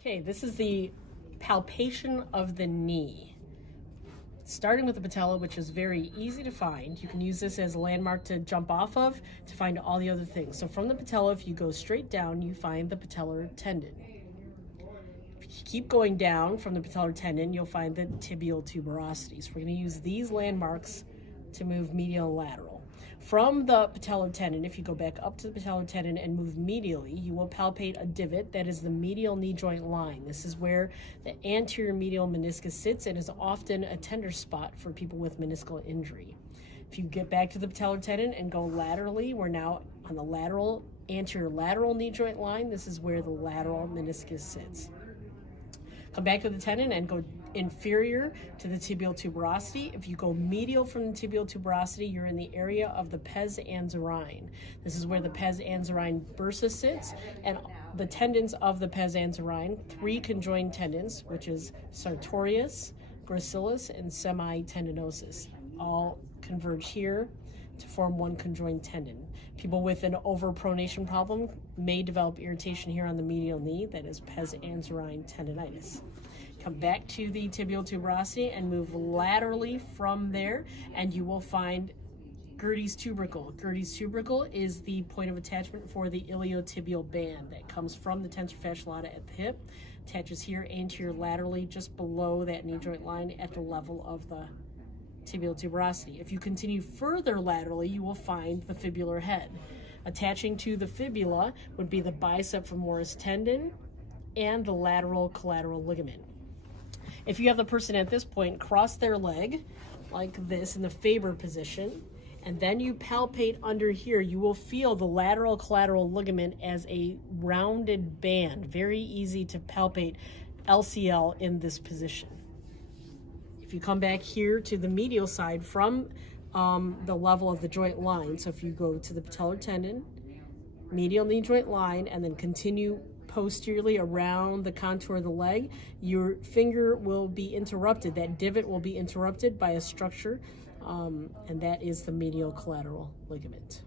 Okay, this is the palpation of the knee. Starting with the patella, which is very easy to find. You can use this as a landmark to jump off of to find all the other things. So from the patella, if you go straight down, you find the patellar tendon. If you keep going down from the patellar tendon, you'll find the tibial tuberosity. So we're going to use these landmarks to move medial and lateral. From the patellar tendon, if you go back up to the patellar tendon and move medially, you will palpate a divot that is the medial knee joint line. This is where the anterior medial meniscus sits and is often a tender spot for people with meniscal injury. If you get back to the patellar tendon and go laterally, we're now on the anterior lateral knee joint line. This is where the lateral meniscus sits. Come back to the tendon and go inferior to the tibial tuberosity. If you go medial from the tibial tuberosity, you're in the area of the pes anzerine. This is where the pes anzerine bursa sits, and the tendons of the pes anzerine, 3 conjoined tendons, which is sartorius, gracilis, and semitendinosus, all converge here to form one conjoined tendon. People with an overpronation problem may develop irritation here on the medial knee, that is pes anzerine tendinitis. Come back to the tibial tuberosity and move laterally from there, and you will find Gerdy's tubercle. Gerdy's tubercle is the point of attachment for the iliotibial band that comes from the tensor fascia lata at the hip, attaches here anterior laterally just below that knee joint line at the level of the tibial tuberosity. If you continue further laterally, you will find the fibular head. Attaching to the fibula would be the bicep femoris tendon and the lateral collateral ligament. If you have the person at this point cross their leg like this in the Faber position, and then you palpate under here, you will feel the lateral collateral ligament as a rounded band. Very easy to palpate LCL in this position. If you come back here to the medial side from the level of the joint line, so if you go to the patellar tendon, medial knee joint line, and then continue posteriorly around the contour of the leg, your finger will be interrupted. That divot will be interrupted by a structure, and that is the medial collateral ligament.